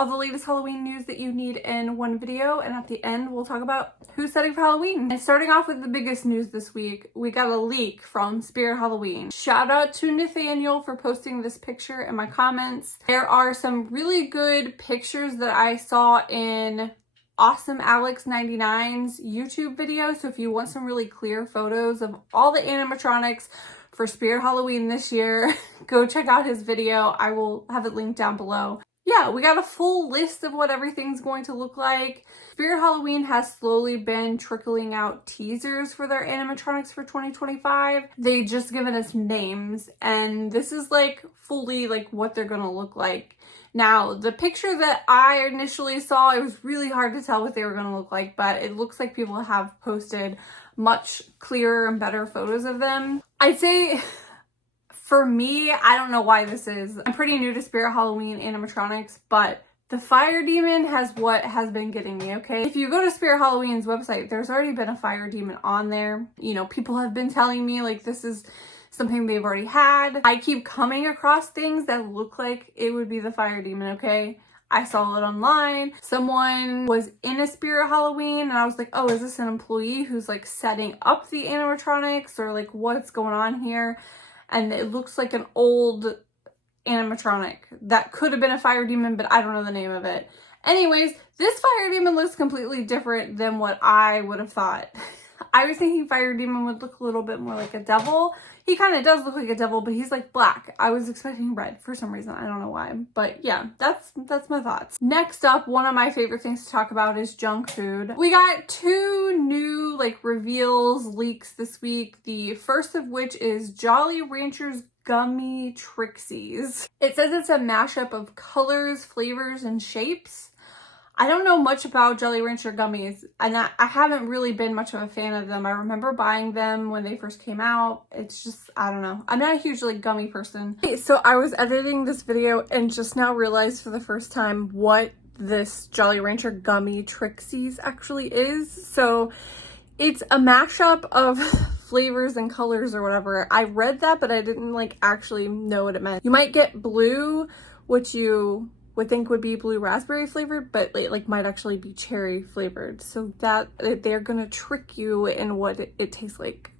all the latest Halloween news that you need in one video, and at the end we'll talk about who's setting for Halloween. And starting off with the biggest news this week, we got a leak from Spirit Halloween. Shout out to Nathaniel for posting this picture in my comments. There are some really good pictures that I saw in Awesome Alex 99's YouTube video, so if you want some really clear photos of all the animatronics for Spirit Halloween this year, go check out his video. I will have it linked down below. Yeah, we got a full list of what everything's going to look like. Spirit Halloween has slowly been trickling out teasers for their animatronics for 2025. They just given us names, and this is like fully like what they're gonna look like. Now, the picture that I initially saw, it was really hard to tell what they were gonna look like, but it looks like people have posted much clearer and better photos of them. I'd say, for me, I don't know why this is. I'm pretty new to Spirit Halloween animatronics, but the fire demon has what has been getting me, okay? If you go to Spirit Halloween's website, there's already been a fire demon on there. You know, people have been telling me like this is something they've already had. I keep coming across things that look like it would be the fire demon, okay? I saw it online. Someone was in a Spirit Halloween and I was like, oh, is this an employee who's like setting up the animatronics, or like what's going on here? And it looks like an old animatronic that could have been a fire demon, but I don't know the name of it. Anyways, this fire demon looks completely different than what I would have thought. I was thinking fire demon would look a little bit more like a devil. He kind of does look like a devil, but he's like black. I was expecting red for some reason. I don't know why, but yeah, that's my thoughts. Next up, one of my favorite things to talk about is junk food. We got two new like reveals, leaks this week. The first of which is Jolly Ranchers Gummy Trixies. It says it's a mashup of colors, flavors, and shapes. I don't know much about Jolly Rancher gummies, and I haven't really been much of a fan of them. I remember buying them when they first came out. It's just, I don't know. I'm not a huge like gummy person. Okay, so I was editing this video and just now realized for the first time what this Jolly Rancher Gummy Trixies actually is. So it's a mashup of flavors and colors or whatever. I read that, but I didn't like actually know what it meant. You might get blue, which you would think would be blue raspberry flavored, but it like might actually be cherry flavored, so that they're gonna trick you in what it tastes like.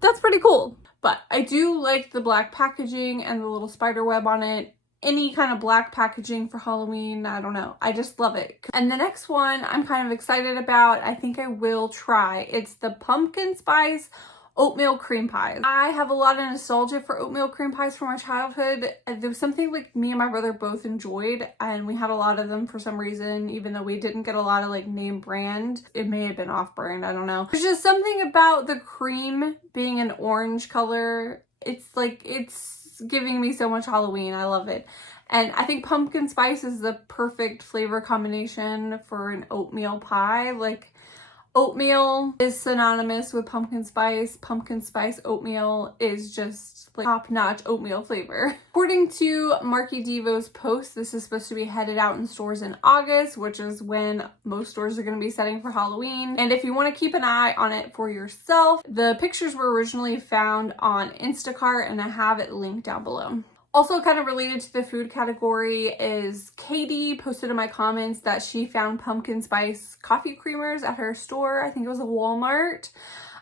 That's pretty cool. But I do like the black packaging and the little spider web on it. Any kind of black packaging for Halloween, I don't know, I just love it. And the next one I'm kind of excited about, I think I will try. It's the pumpkin spice oatmeal cream pies. I have a lot of nostalgia for oatmeal cream pies from my childhood. There was something like me and my brother both enjoyed, and we had a lot of them for some reason, even though we didn't get a lot of like name brand. It may have been off brand, I don't know. There's just something about the cream being an orange color. It's like, it's giving me so much Halloween. I love it. And I think pumpkin spice is the perfect flavor combination for an oatmeal pie. Like, oatmeal is synonymous with pumpkin spice. Pumpkin spice oatmeal is just like top-notch oatmeal flavor. According to Marky Devo's post, this is supposed to be headed out in stores in August, which is when most stores are going to be setting for Halloween. And if you want to keep an eye on it for yourself, the pictures were originally found on Instacart, and I have it linked down below. Also kind of related to the food category is Katie posted in my comments that she found pumpkin spice coffee creamers at her store. I think it was a Walmart.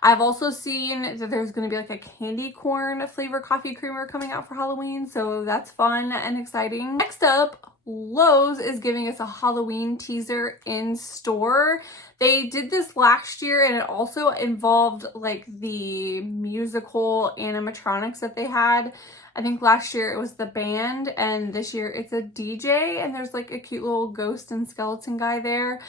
I've also seen that there's going to be like a candy corn flavor coffee creamer coming out for Halloween, so that's fun and exciting. Next up, Lowe's is giving us a Halloween teaser in store. They did this last year, and it also involved like the musical animatronics that they had. I think last year it was the band, and this year it's a DJ, and there's like a cute little ghost and skeleton guy there.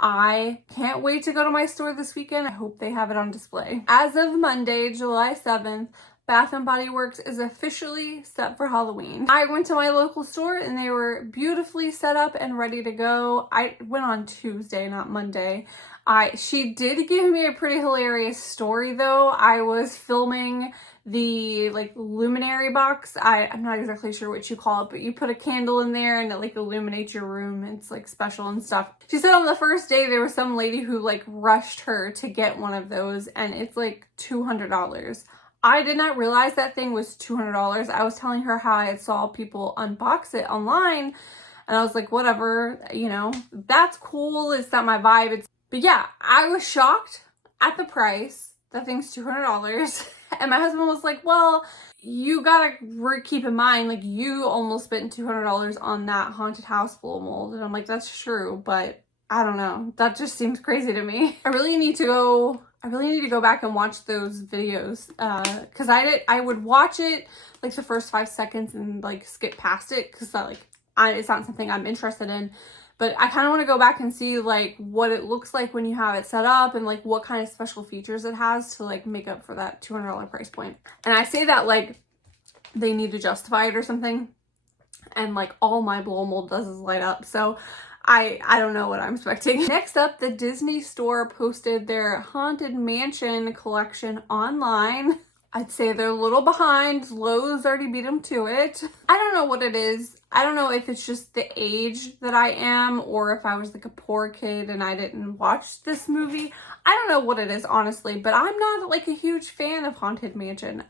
I can't wait to go to my store this weekend. I hope they have it on display. As of Monday, July 7th, Bath & Body Works is officially set for Halloween. I went to my local store and they were beautifully set up and ready to go. I went on Tuesday, not Monday. She did give me a pretty hilarious story though. I was filming the like luminary box. I'm not exactly sure what you call it, but you put a candle in there and it like illuminates your room. It's like special and stuff. She said on the first day there was some lady who like rushed her to get one of those, and it's like $200. I did not realize that thing was $200. I was telling her how I saw people unbox it online. And I was like, whatever, you know, that's cool. It's not my vibe. But yeah, I was shocked at the price. That thing's $200. And my husband was like, well, you gotta keep in mind, like, you almost spent $200 on that haunted house blow mold. And I'm like, that's true, but I don't know. That just seems crazy to me. I really need to go back and watch those videos. Cause I would watch it like the first 5 seconds and like skip past it. Cause it's not something I'm interested in. But I kind of want to go back and see like what it looks like when you have it set up and like what kind of special features it has to like make up for that $200 price point. And I say that like they need to justify it or something. And like all my blow mold does is light up. So I don't know what I'm expecting. Next up, the Disney store posted their Haunted Mansion collection online. I'd say they're a little behind. Lowe's already beat them to it. I don't know what it is. I don't know if it's just the age that I am or if I was like a poor kid and I didn't watch this movie. I don't know what it is, honestly, but I'm not like a huge fan of Haunted Mansion.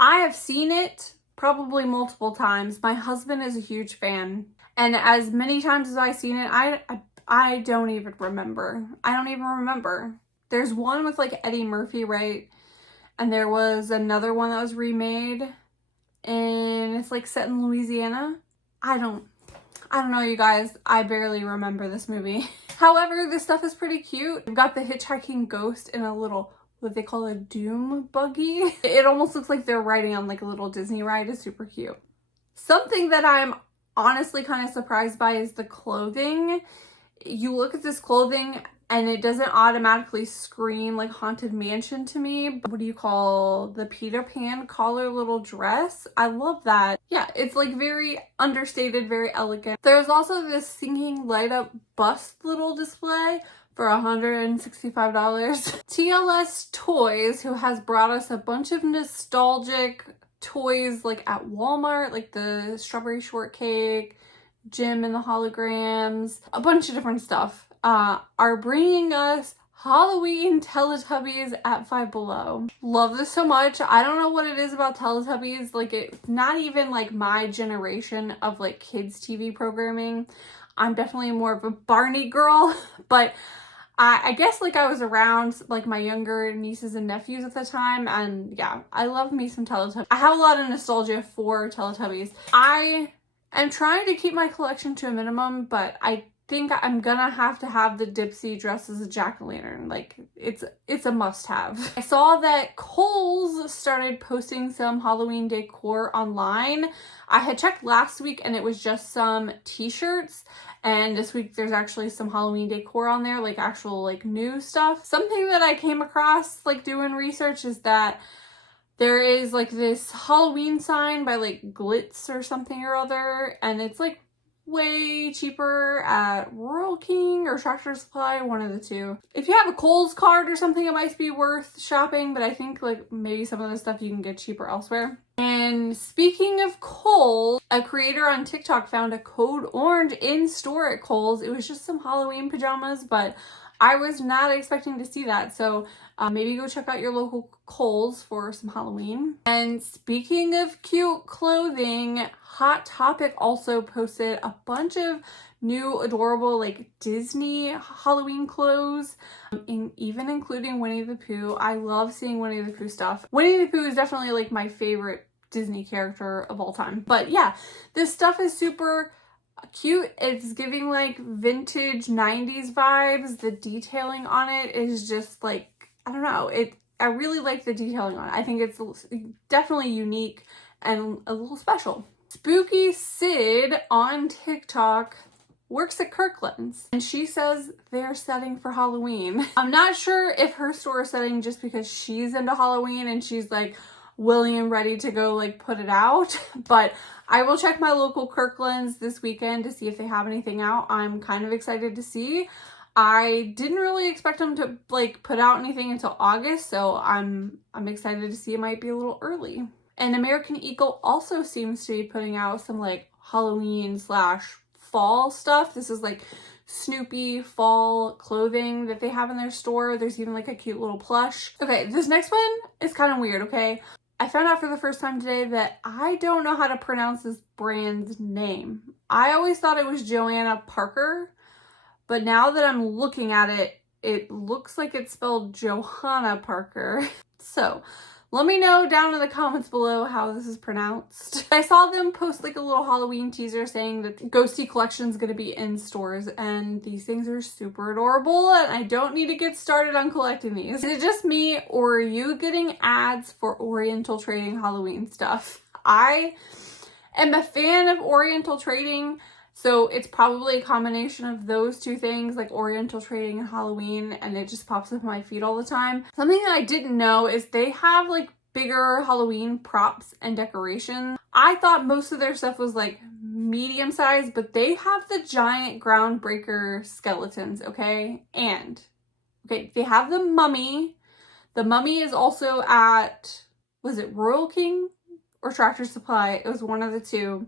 I have seen it probably multiple times. My husband is a huge fan. And as many times as I've seen it, I don't even remember. I don't even remember. There's one with like Eddie Murphy, right? And there was another one that was remade and it's like set in Louisiana. I don't know, you guys. I barely remember this movie. However, this stuff is pretty cute. We've got the hitchhiking ghost in a little, what they call a doom buggy. It almost looks like they're riding on like a little Disney ride. It's super cute. Something that I'm honestly kind of surprised by is the clothing. You look at this clothing and it doesn't automatically scream like Haunted Mansion to me. What do you call the Peter Pan collar little dress? I love that. Yeah, it's like very understated, very elegant. There's also this singing light up bust little display for $165. TLS Toys, who has brought us a bunch of nostalgic toys like at Walmart, like the strawberry shortcake, Jim and the holograms, a bunch of different stuff, are bringing us Halloween Teletubbies at Five Below. Love this so much. I don't know what it is about Teletubbies. Like, it's not even like my generation of like kids TV programming. I'm definitely more of a Barney girl, but I guess like I was around like my younger nieces and nephews at the time, and yeah, I love me some Teletubbies. I have a lot of nostalgia for Teletubbies. I am trying to keep my collection to a minimum, but I think I'm gonna have to have the Dipsy dressed as a jack-o'-lantern. Like, it's a must-have. I saw that Khols started posting some Halloween decor online. I had checked last week and it was just some t-shirts, and this week there's actually some Halloween decor on there, like actual like new stuff. Something that I came across like doing research is that there is like this Halloween sign by like Glitz or something or other, and it's like way cheaper at Rural King or Tractor Supply, one of the two. If you have a Kohl's card or something, it might be worth shopping, but I think like maybe some of the stuff you can get cheaper elsewhere. And speaking of Kohl's, a creator on TikTok found a code orange in store at Kohl's. It was just some Halloween pajamas, but I was not expecting to see that. So maybe go check out your local Kohl's for some Halloween. And speaking of cute clothing, Hot Topic also posted a bunch of new adorable like Disney Halloween clothes, even including Winnie the Pooh. I love seeing Winnie the Pooh stuff. Winnie the Pooh is definitely like my favorite Disney character of all time. But yeah, this stuff is super cute. It's giving like vintage 90s vibes. The detailing on it is just like, I don't know, I really like the detailing on it. I think it's definitely unique and a little special. Spooky Sid on TikTok works at Kirklands, and she says they're setting for Halloween. I'm not sure if her store is setting just because she's into Halloween and she's like willing and ready to go like put it out, but I will check my local Kirklands this weekend to see if they have anything out. I'm kind of excited to see. I didn't really expect them to like put out anything until August, so I'm excited to see. It might be a little early. And American Eagle also seems to be putting out some like Halloween / fall stuff. This is like Snoopy fall clothing that they have in their store. There's even like a cute little plush. Okay, this next one is kind of weird, okay? I found out for the first time today that I don't know how to pronounce this brand's name. I always thought it was Johanna Parker, but now that I'm looking at it, it looks like it's spelled Johanna Parker. So let me know down in the comments below how this is pronounced. I saw them post like a little Halloween teaser saying that Ghosty collection is going to be in stores, and these things are super adorable, and I don't need to get started on collecting these. Is it just me, or are you getting ads for Oriental trading Halloween stuff? I am a fan of Oriental trading, so it's probably a combination of those two things, like Oriental trading and Halloween, and it just pops up my feed all the time. Something that I didn't know is they have like bigger Halloween props and decorations. I thought most of their stuff was like medium size, but they have the giant groundbreaker skeletons, okay? And, okay, they have the mummy. The mummy is also at, was it Royal King or Tractor Supply? It was one of the two.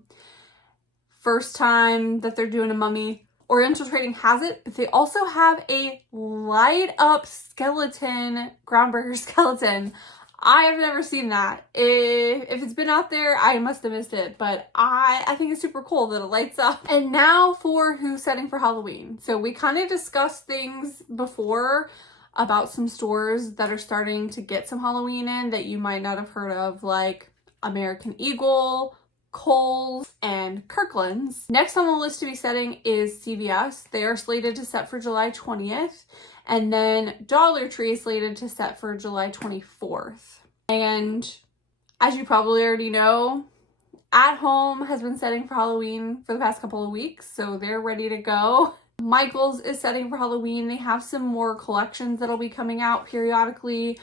First time that they're doing a mummy. Oriental Trading has it, but they also have a light up skeleton, groundbreaker skeleton. I have never seen that. If it's been out there, I must have missed it, but I think it's super cool that it lights up. And now for who's setting for Halloween. So we kind of discussed things before about some stores that are starting to get some Halloween in that you might not have heard of, like American Eagle, Khols, and Kirklands. Next on the list to be setting is CVS. They are slated to set for July 20th, and then Dollar Tree is slated to set for July 24th. And as you probably already know, At Home has been setting for Halloween for the past couple of weeks, so they're ready to go. Michael's is setting for Halloween. They have some more collections that'll be coming out periodically.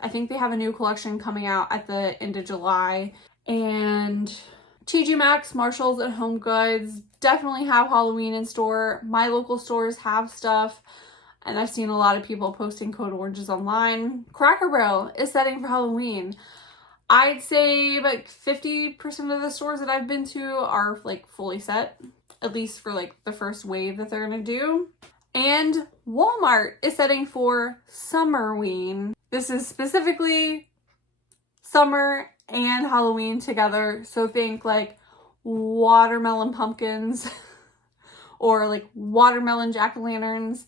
I think they have a new collection coming out at the end of July. And TJ Maxx, Marshalls, and Home Goods definitely have Halloween in store. My local stores have stuff, and I've seen a lot of people posting code oranges online. Cracker Barrel is setting for Halloween. I'd say like 50% of the stores that I've been to are like fully set, at least for like the first wave that they're gonna do. And Walmart is setting for Summerween. This is specifically summer and Halloween together. So think like watermelon pumpkins or like watermelon jack-o'-lanterns,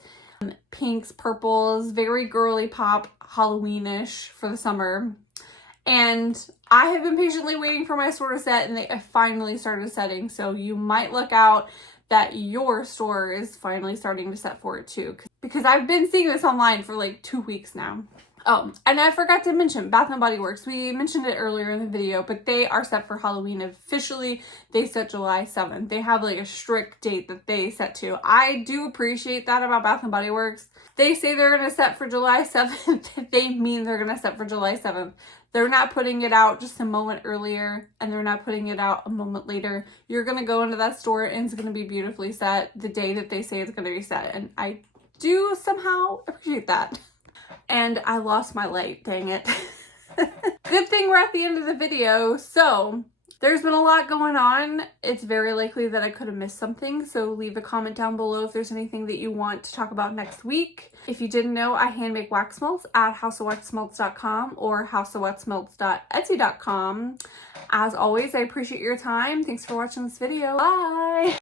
pinks, purples, very girly pop, Halloweenish for the summer. And I have been patiently waiting for my store to set, and they have finally started setting. So you might look out that your store is finally starting to set for it too, because I've been seeing this online for like 2 weeks now. Oh, and I forgot to mention Bath & Body Works. We mentioned it earlier in the video, but they are set for Halloween officially. They set July 7th. They have like a strict date that they set to. I do appreciate that about Bath & Body Works. They say they're going to set for July 7th. They mean they're going to set for July 7th. They're not putting it out just a moment earlier, and they're not putting it out a moment later. You're going to go into that store and it's going to be beautifully set the day that they say it's going to be set. And I do somehow appreciate that. And I lost my light, dang it. Good thing we're at the end of the video. So there's been a lot going on. It's very likely that I could have missed something, so leave a comment down below if there's anything that you want to talk about next week. If you didn't know, I hand make wax melts at houseofwaxmelts.com or houseofwaxmelts.etsy.com. As always, I appreciate your time. Thanks for watching this video. Bye!